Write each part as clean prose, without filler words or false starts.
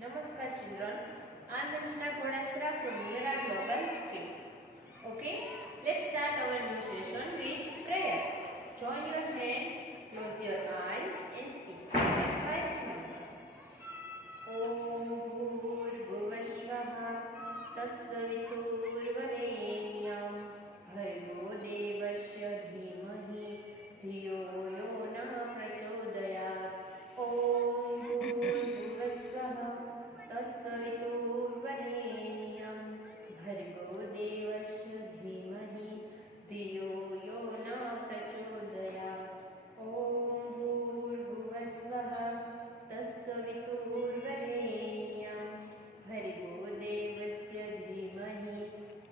Namaskar children, I am from Local Kids. Okay, let's start our new session with prayer. Join your hand, close your eyes and speak. Om Bhurvashvaha Tassaviturvarenyam Bhargo Devasya Dhimahi Dhiyo Yo Na Prachodayat. Om Bhurvashvaha तत्सवितुर्वरेण्यं भर्गो देवस्य धीमहि धियो यो न प्रचोदयात् ॐ भूर्भुवस्वः तत्सवितुर्वरेण्यं भर्गो देवस्य धीमहि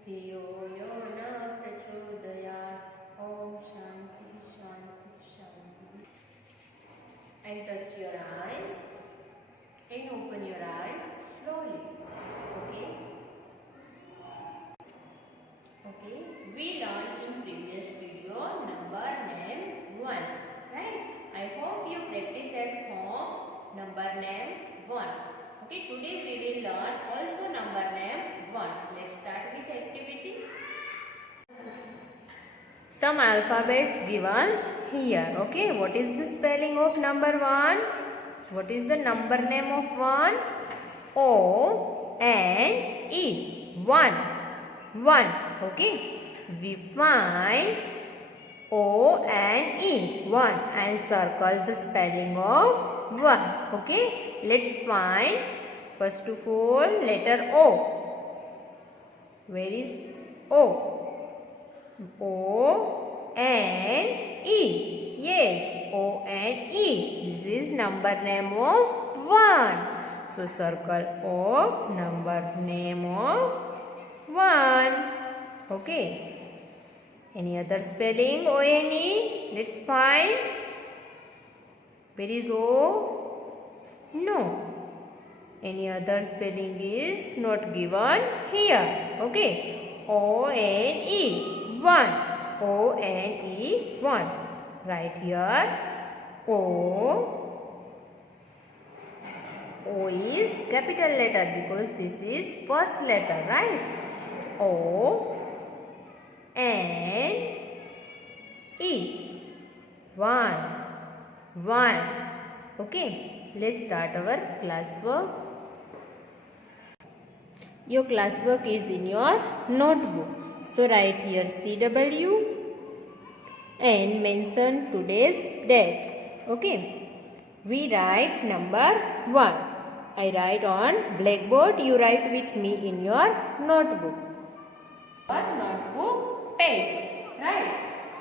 धियो यो न प्रचोदयात् ॐ शान्ति शान्ति शान्ति. And touch your eyes and open your eyes slowly. Okay, we learned in previous video number name 1, right? I hope you practice at home number name 1. Okay, today we will learn also number name 1. Let's start with activity. Some alphabets given here. Okay, what is the spelling of number 1? What is the number name of 1? O-N-E. 1. 1. Okay. We find O-N-E. 1 and circle the spelling of 1. Okay. Let's find first of all letter O. Where is O? O-N-E. Yes, O-N-E. This is number name of 1. So circle O, number name of 1. Okay. Any other spelling O-N-E? Let's find. Where is O? No. Any other spelling is not given here. Okay. O-N-E. 1. O-N-E. 1. Right here. O. O is capital letter because this is first letter, right? O. N. E. 1. 1. Okay. Let's start our classwork. Your classwork is in your notebook. So write here CW and mention today's date. Okay. We write number 1. I write on blackboard. You write with me in your notebook. Your notebook page. Right.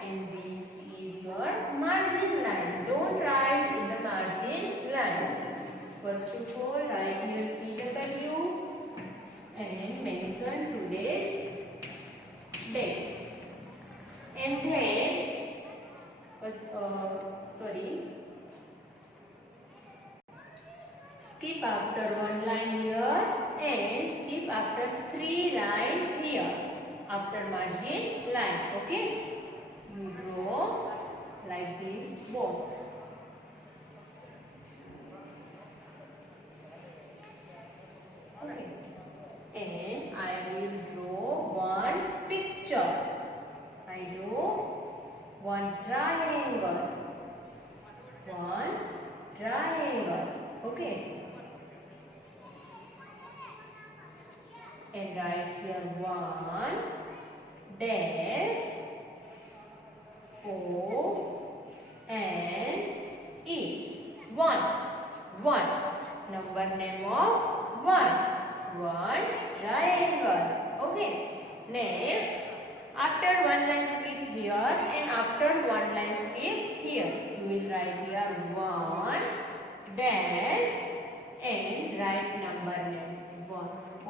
And this is your margin line. Don't write in the margin line. First of all, write here CW and mention today's date. And then, skip after 1 line here and skip after 3 line here after margin line. Okay, you draw like this box. Okay, and I will draw one picture. I draw one triangle. One triangle. Okay. And write here 1 dash O and E. 1. 1. Number name of 1. 1 triangle. Okay. Next, after 1 line skip here and after 1 line skip here. You will write here 1 dash and write number name 1. O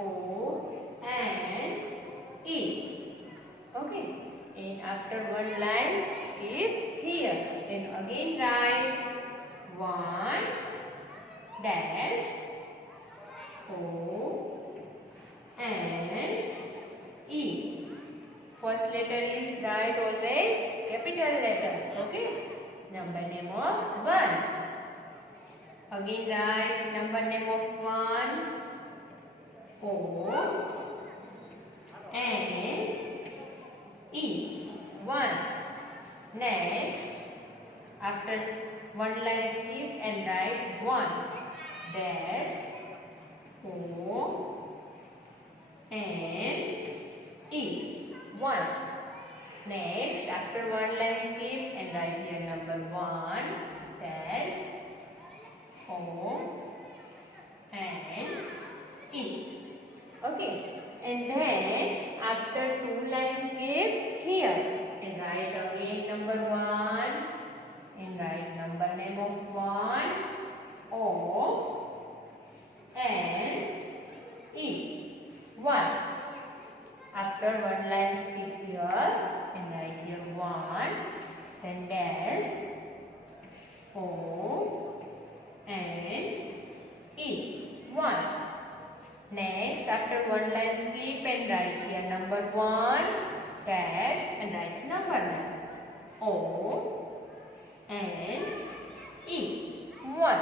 and E. Okay. And after 1 line skip here. And again write 1 dash O and E. First letter is write always capital letter. Okay. Number name of 1. Again write number name of 1, O N E, 1. Next, after one line skip and write 1 dash O N E, 1. Next, after one line skip and write here number 1 dash O N E. Okay, and then after two lines skip here and write again number 1 and write number name of 1 O N E, 1. After one line skip here and write here 1 then dash O N E, 1. Next, after one line skip and write here number 1 dash and write number name O N E, 1.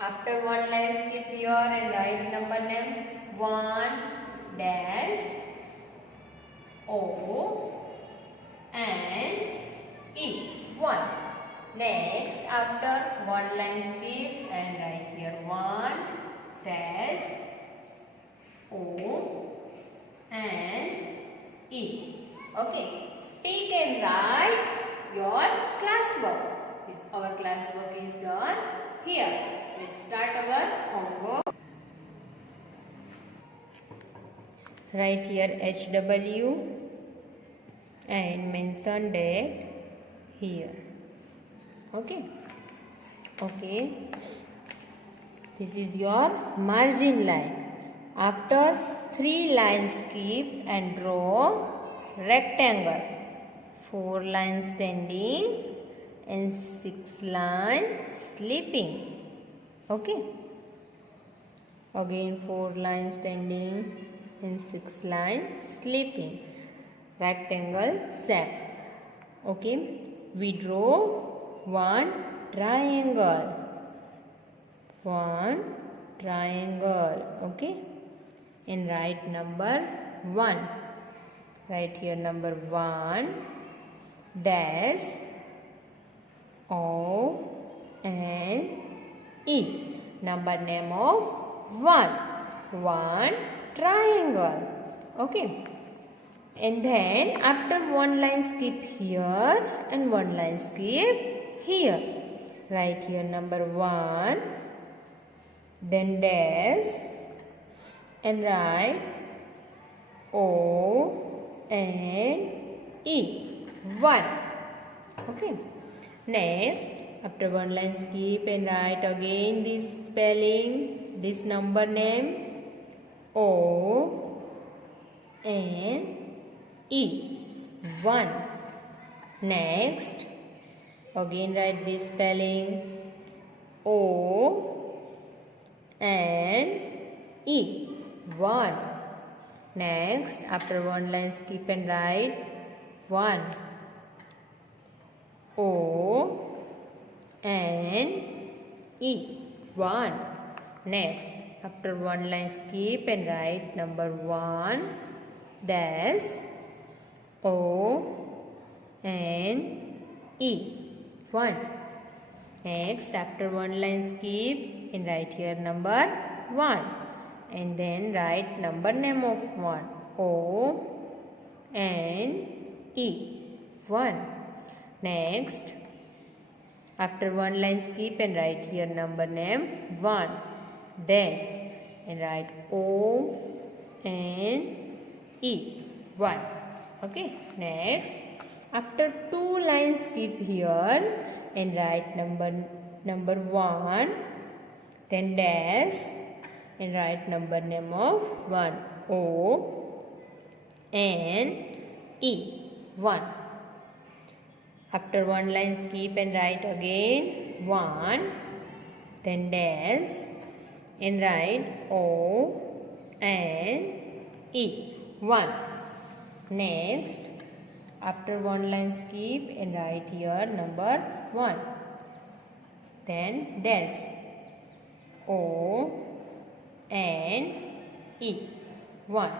After one line skip here and write number name 1 dash O N E, 1. Next, after one line skip and write here 1 dash O N E. Okay, speak and write your classwork. Our classwork is done here. Let's start our homework. Write here HW and mention date here. Okay. This is your margin line. After 3 lines skip and draw rectangle. 4 lines standing and 6 lines sleeping. Okay. Again 4 lines standing and 6 lines sleeping. Rectangle shape. Okay. We draw one triangle. Okay. And write number 1. Write here number 1 dash O N E. Number name of 1 triangle. Okay. And then after one line skip here and one line skip here. Write here number 1 then dash and write O N E, 1. Okay. Next, after one line skip and write again this spelling, this number name O N E, 1. Next, again write this spelling O N E, 1. Next, after one line skip and write 1 O N E, 1. Next, after one line skip and write number 1 dash O N E, 1. Next, after one line skip and write here number 1 and then write number name of 1 O N E, 1. Next, after one line skip and write here number name 1 dash and write O N E, 1. Okay. Next, after 2 lines skip here and write number 1 then dash and write number name of 1 O N E, 1. After one line skip and write again 1 then dash and write O N E, 1. Next, after one line skip and write here number 1 then dash O N E. 1.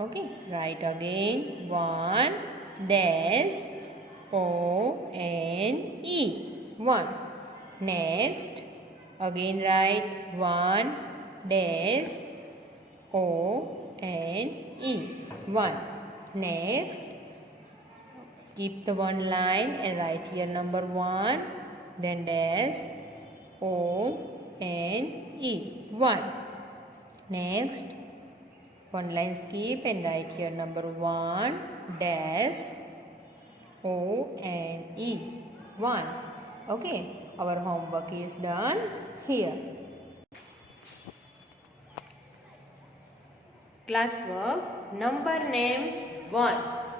Okay, write again. 1 dash O N E. 1. Next, again write 1 dash O N E. 1. Next, skip the one line and write here number 1, then dash O N E. 1. Next, one line skip and write here number 1 dash O N E. 1. Okay, our homework is done here. Classwork, number name 1,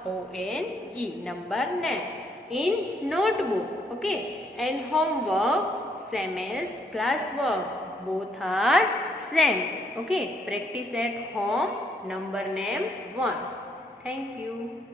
O N E, number name in notebook. Okay, and homework same as classwork, both are same. Okay, practice at home, number name 1. Thank you.